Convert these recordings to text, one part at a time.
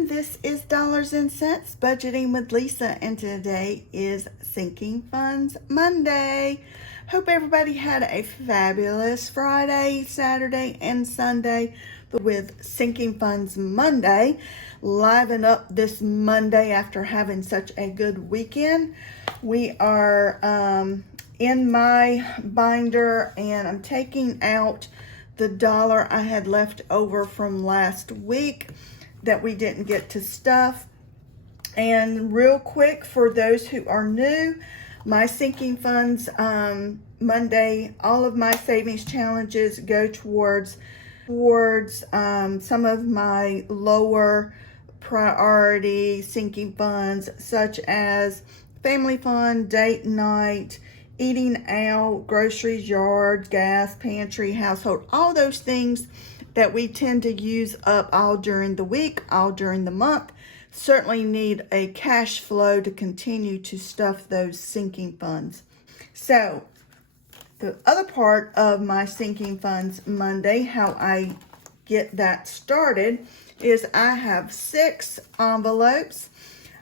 everyone. This is Dollars and Cents Budgeting with Lisa, and today is Sinking Funds Monday. Hope everybody had a fabulous Friday, Saturday, and Sunday with Sinking Funds Monday. Liven up this Monday after having such a good weekend. We are in my binder, and I'm taking out the dollar I had left over from last week that we didn't get to stuff. And real quick, for those who are new, my Sinking Funds Monday, all of my savings challenges go towards some of my lower priority sinking funds, such as family fund, date night, eating out, groceries, yard, gas, pantry, household, all those things that we tend to use up all during the week, all during the month. Certainly need a cash flow to continue to stuff those sinking funds. So the other part of my Sinking Funds Monday, how I get that started, is I have 6 envelopes.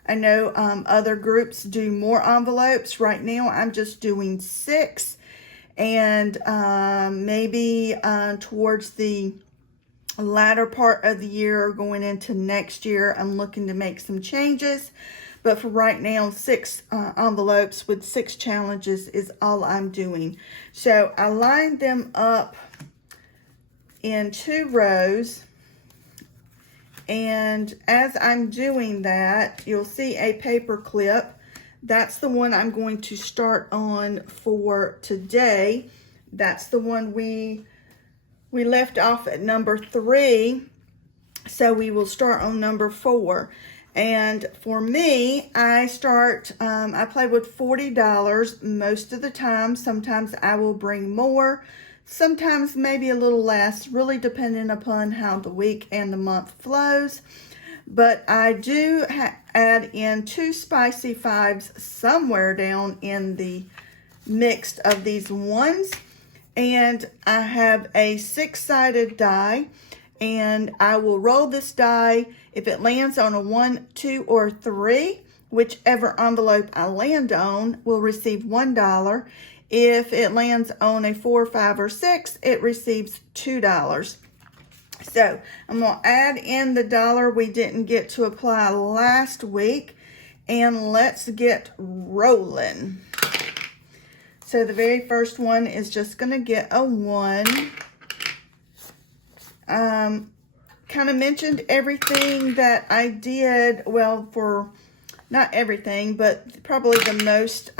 I know other groups do more envelopes. Right now I'm just doing 6, and maybe towards the latter part of the year or going into next year, I'm looking to make some changes. But for right now, 6 envelopes with 6 challenges is all I'm doing. So I lined them up in 2 rows. And as I'm doing that, you'll see a paper clip. That's the one I'm going to start on for today. That's the one we left off at number 3. So we will start on number 4. And for me, I play with $40 most of the time. Sometimes I will bring more. Sometimes maybe a little less, really depending upon how the week and the month flows. But I do add in 2 spicy 5s somewhere down in the mix of these ones. And I have a 6-sided die, and I will roll this die. If it lands on a 1, 2, or 3, whichever envelope I land on will receive $1. If it lands on a 4, 5, or 6, it receives $2. So I'm going to add in the dollar we didn't get to apply last week, and let's get rolling. So the very first one is just going to get a 1. Kind of mentioned everything that I did, well, for not everything, but probably the most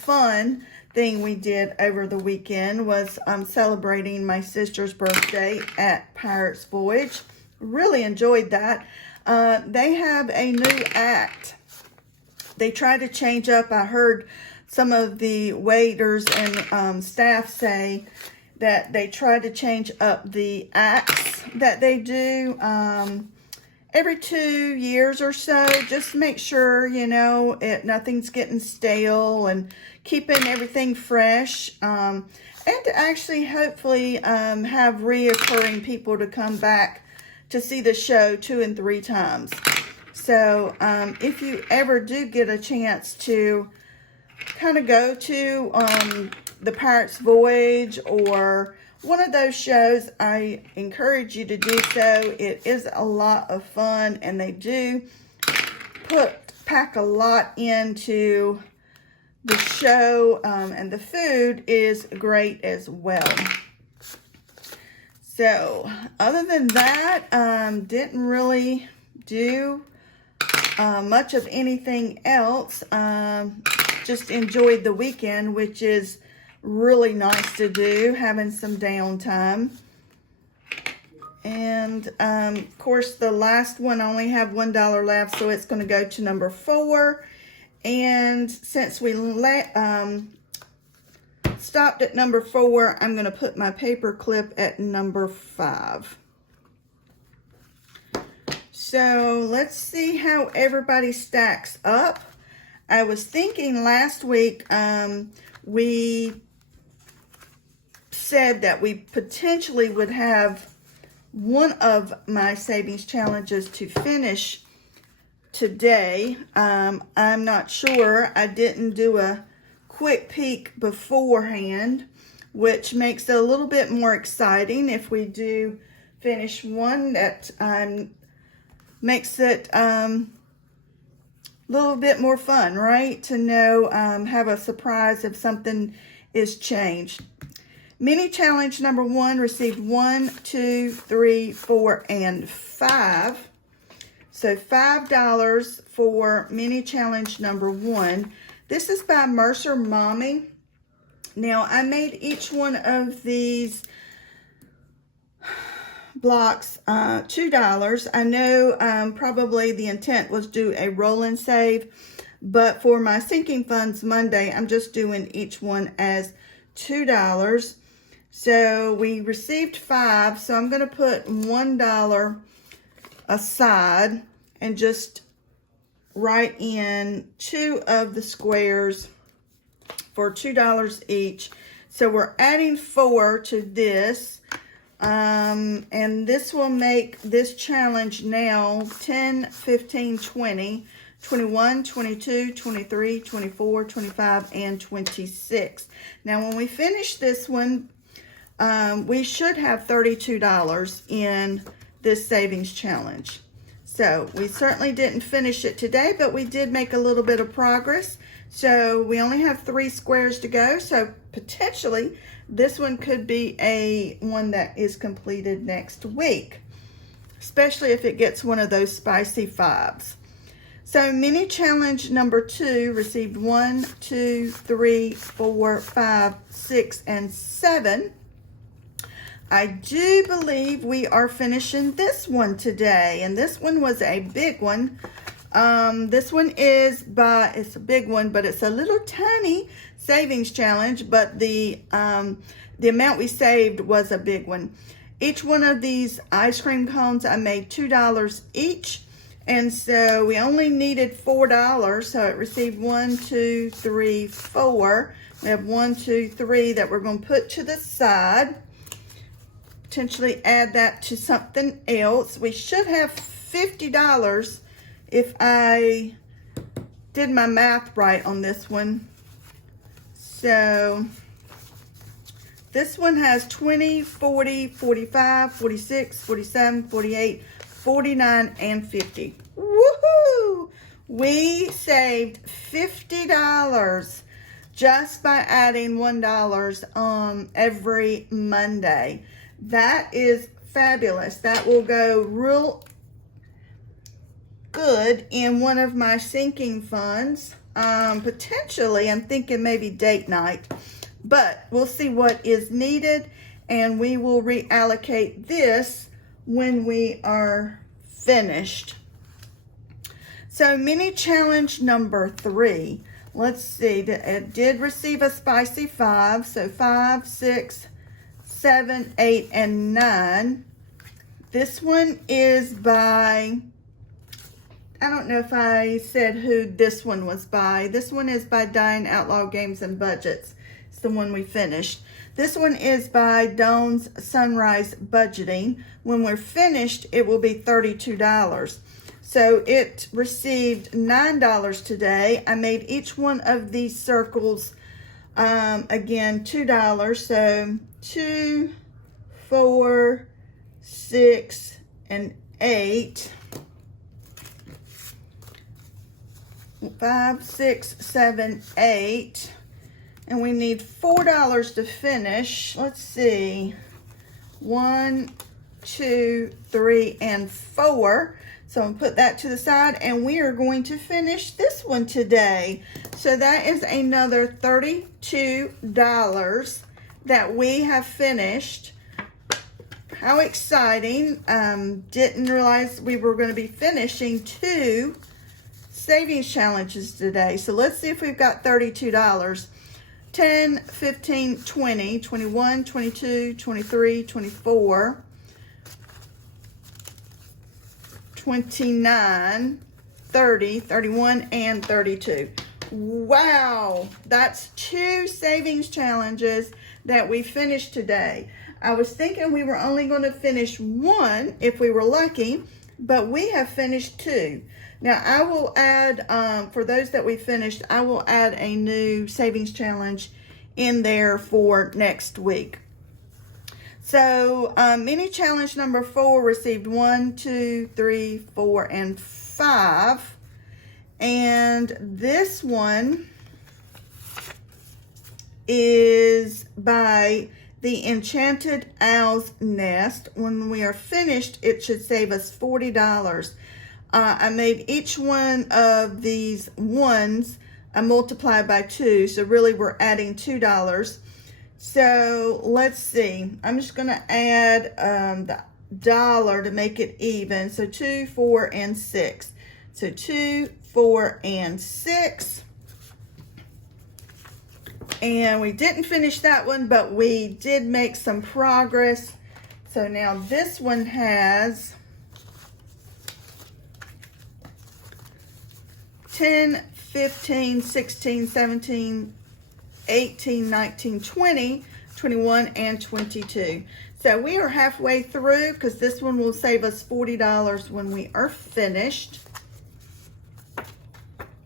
fun thing we did over the weekend was celebrating my sister's birthday at Pirates Voyage. Really enjoyed that. They have a new act. They try to change up. I heard some of the waiters and staff say that they try to change up the acts that they do every 2 years or so. Just make sure, you know, nothing's getting stale and keeping everything fresh. And to actually hopefully have reoccurring people to come back to see the show 2 and 3 times. So if you ever do get a chance to kind of go to the Pirates Voyage or one of those shows, I encourage you to do so. It is a lot of fun, and they do pack a lot into the show, and the food is great as well. So other than that, didn't really do much of anything else. Just enjoyed the weekend, which is really nice to do, having some downtime. And of course, the last one, I only have $1 left, so it's going to go to number 4. And since we stopped at number 4, I'm going to put my paper clip at number 5. So let's see how everybody stacks up. I was thinking last week we said that we potentially would have one of my savings challenges to finish today. I'm not sure. I didn't do a quick peek beforehand, which makes it a little bit more exciting if we do finish one. That makes it a little bit more fun, right? To know, have a surprise if something is changed. Mini challenge number 1 received 1, 2, 3, 4, and 5. So $5 for mini challenge number 1. This is by Mercer Mommy. Now, I made each one of these blocks $2. I know probably the intent was do a roll and save, but for my Sinking Funds Monday, I'm just doing each one as $2. So we received 5, so I'm going to put $1 aside and just write in 2 of the squares for $2 each. So we're adding 4 to this, and this will make this challenge now 10, 15, 20, 21, 22, 23, 24, 25, and 26. Now when we finish this one, we should have $32 in this savings challenge. So we certainly didn't finish it today, but we did make a little bit of progress. So we only have 3 squares to go. So potentially this one could be a one that is completed next week, especially if it gets one of those spicy 5s. So mini challenge number 2 received 1, 2, 3, 4, 5, 6, and 7. I do believe we are finishing this one today, and this one was a big one. This one is it's a big one, but it's a little tiny savings challenge, but the amount we saved was a big one. Each one of these ice cream cones, I made $2 each, and so we only needed $4, so it received 1, 2, 3, 4. We have 1, 2, 3 that we're going to put to the side. Potentially add that to something else. We should have $50 if I did my math right on this one. So this one has 20, 40, 45, 46, 47, 48, 49, and 50. Woohoo! We saved $50 just by adding $1 every Monday. That is fabulous. That will go real good in one of my sinking funds. Potentially, I'm thinking maybe date night, but we'll see what is needed, and we will reallocate this when we are finished. So mini challenge number 3. Let's see, it did receive a spicy 5, so 5, 6, 7, 8, and 9. This one is by, I don't know if I said who this one was by. This one is by Dying Outlaw Games and Budgets. It's the one we finished. This one is by Dawn's Sunrise Budgeting. When we're finished, it will be $32. So it received $9 today. I made each one of these circles, again, $2. So 2, 4, 6, and 8. 5, 6, 7, 8. And we need $4 to finish. Let's see. 1, 2, 3, and 4. So I'm going to put that to the side, and we are going to finish this one today. So that is another $32 that we have finished. How exciting. Didn't realize we were going to be finishing 2 savings challenges today. So let's see if we've got $32. 10, 15, 20, 21, 22, 23, 24, 29, 30, 31, and 32. Wow, that's 2 savings challenges that we finished today. I was thinking we were only going to finish 1 if we were lucky, but we have finished 2. Now, I will add, for those that we finished, I will add a new savings challenge in there for next week. So, mini challenge number 4 received 1, 2, 3, 4, and 5. And this one is by the Enchanted Owl's Nest. When we are finished, it should save us $40. I made each one of these ones I multiplied by 2, so really we're adding $2. So let's see. I'm just going to add the dollar to make it even. So 2, 4, and 6. So 2, 4, and 6. And we didn't finish that one, but we did make some progress. So now this one has 10, 15, 16, 17, 18, 19, 20, 21, and 22. So we are halfway through because this one will save us $40 when we are finished.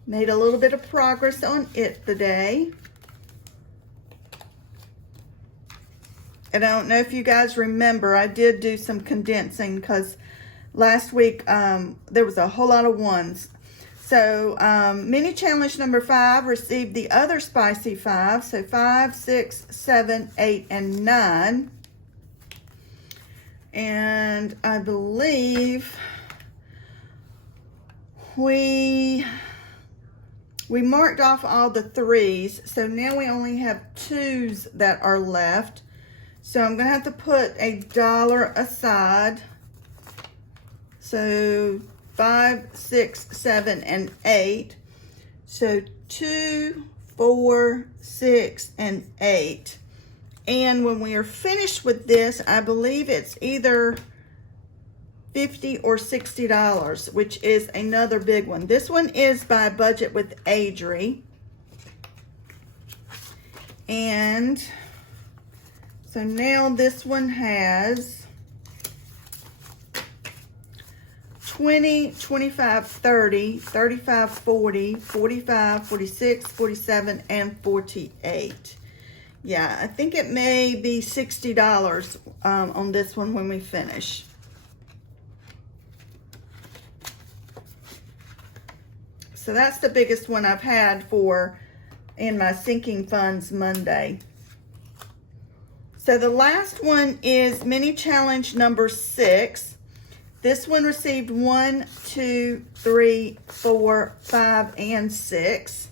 Made a little bit of progress on it today. And I don't know if you guys remember, I did do some condensing because last week there was a whole lot of ones. So mini challenge number 5 received the other spicy 5. So 5, 6, 7, 8, and 9. And I believe we marked off all the 3s. So now we only have 2s that are left. So I'm going to have to put $1 aside. So 5, 6, 7, and 8. So 2, 4, 6, and 8. And when we are finished with this, I believe it's either $50 or $60, which is another big one. This one is by Budget with Adri. And so now this one has 20, 25, 30, 35, 40, 45, 46, 47, and 48. Yeah, I think it may be $60 on this one when we finish. So that's the biggest one I've had for in my Sinking Funds Monday. So the last one is mini challenge number 6. This one received 1, 2, 3, 4, 5, and 6.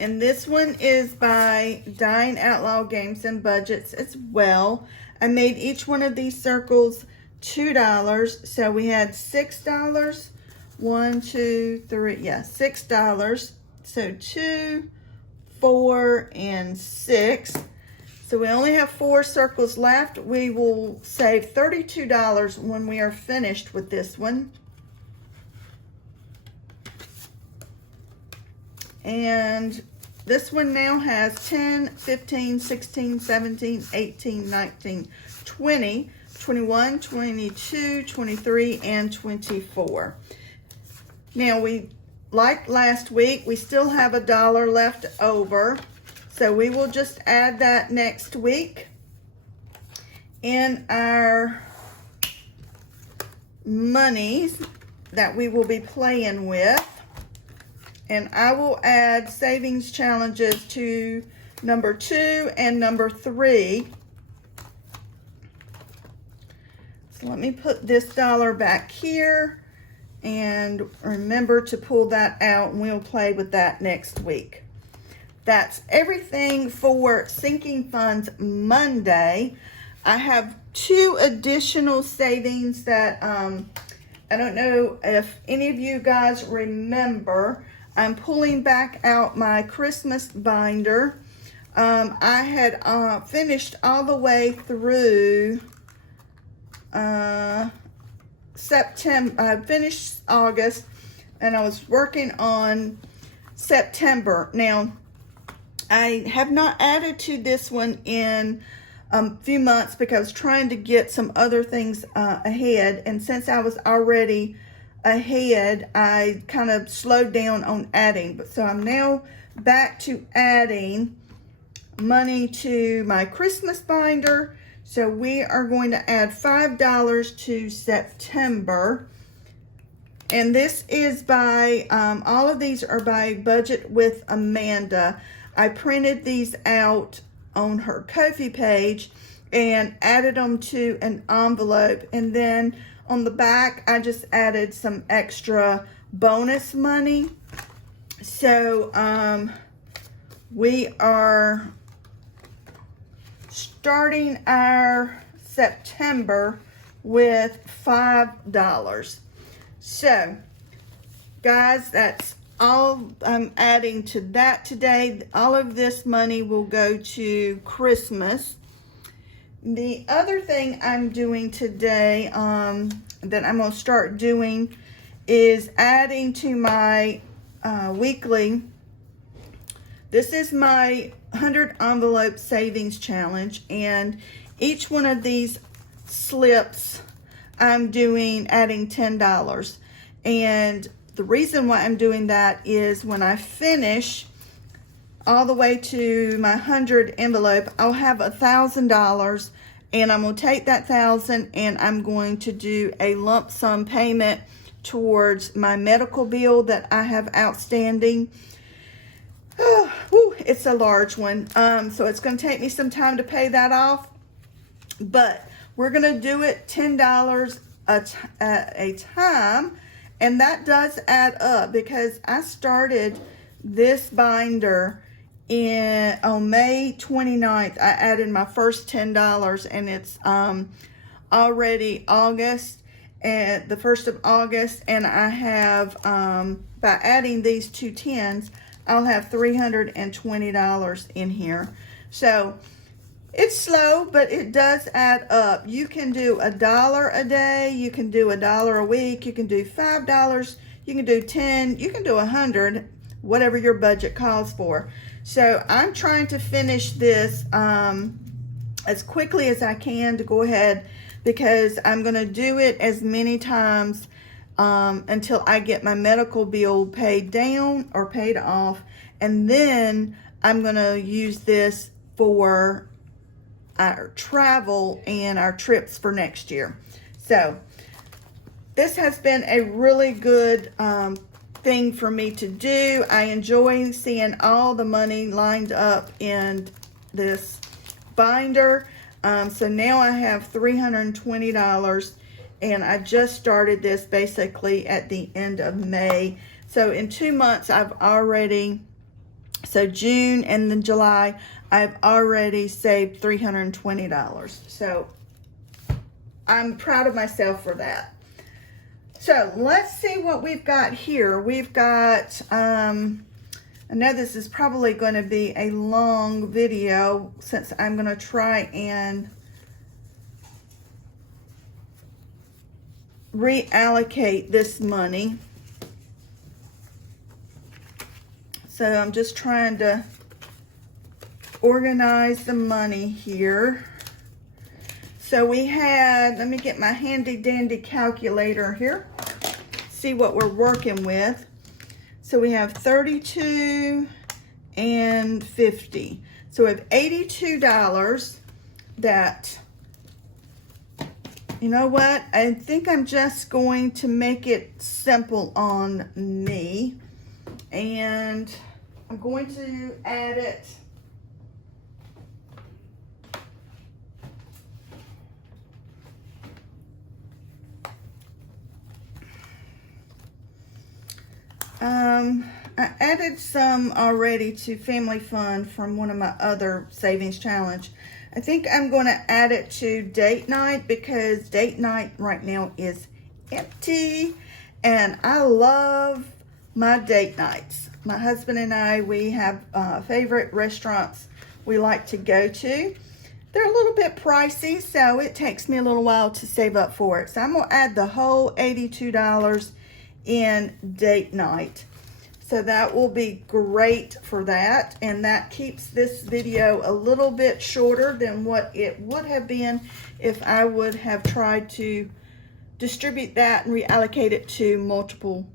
And this one is by Dying Outlaw Games and Budgets as well. I made each one of these circles $2. So we had $6. 1, 2, 3, yeah, $6. So 2, 4, and 6. So we only have 4 circles left. We will save $32 when we are finished with this one. And this one now has 10, 15, 16, 17, 18, 19, 20, 21, 22, 23, and 24. Now, like last week, we still have $1 left over. So we will just add that next week in our monies that we will be playing with. And I will add savings challenges to number 2 and number 3. So let me put this $1 back here and remember to pull that out, and we'll play with that next week. That's everything for Sinking Funds Monday. I have 2 additional savings that I don't know if any of you guys remember. I'm pulling back out my Christmas binder. I had finished all the way through September. I finished August and I was working on September. Now, I have not added to this one in few months because I was trying to get some other things ahead. And since I was already ahead, I kind of slowed down on adding. But so I'm now back to adding money to my Christmas binder. So we are going to add $5 to September. And this is by, all of these are by Budget with Amanda. I printed these out on her Ko-fi page and added them to an envelope. And then on the back, I just added some extra bonus money. So we are starting our September with $5. So, guys, that's all I'm adding to that today. All of this money will go to Christmas. The other thing I'm doing today that I'm going to start doing is adding to my weekly. This is my 100 envelope savings challenge, and each one of these slips I'm adding $10. And the reason why I'm doing that is when I finish all the way to my 100 envelope, I'll have $1,000, and I'm going to take that 1,000 and I'm going to do a lump sum payment towards my medical bill that I have outstanding. It's a large one, so it's going to take me some time to pay that off, but we're going to do it $10 at a time, and that does add up because I started this binder on May 29th. I added my first $10, and it's already August, and the 1st of August, and I have, by adding these two 10s, I'll have $320 in here. So it's slow, but it does add up. You can do $1 a day, you can do $1 a week, you can do $5, you can do 10, you can do 100, whatever your budget calls for. So I'm trying to finish this as quickly as I can to go ahead, because I'm going to do it as many times until I get my medical bill paid down or paid off, and then I'm going to use this for our travel and our trips for next year. So this has been a really good thing for me to do. I enjoy seeing all the money lined up in this binder. So now I have $320, and I just started this basically at the end of May. So in 2 months, so June and then July, I've already saved $320. So I'm proud of myself for that. So let's see what we've got here. We've got, I know this is probably going to be a long video since I'm going to try and reallocate this money. So I'm just trying to organize the money here. So we had, let me get my handy dandy calculator here, see what we're working with. So we have 32 and 50. So we have $82 that, you know what? I think I'm just going to make it simple on me. And I'm going to add it. I added some already to Family Fund from one of my other savings challenge. I think I'm going to add it to date night because date night right now is empty, and I love my date nights. My husband and I, we have favorite restaurants we like to go to. They're a little bit pricey, so it takes me a little while to save up for it. So I'm going to add the whole $82 in date night. So that will be great for that. And that keeps this video a little bit shorter than what it would have been if I would have tried to distribute that and reallocate it to multiple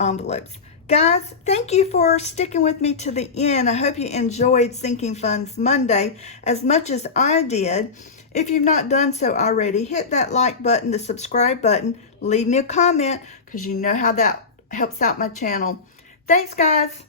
envelopes. Guys, thank you for sticking with me to the end. I hope you enjoyed Sinking Funds Monday as much as I did. If you've not done so already, hit that like button, the subscribe button, leave me a comment because you know how that helps out my channel. Thanks, guys.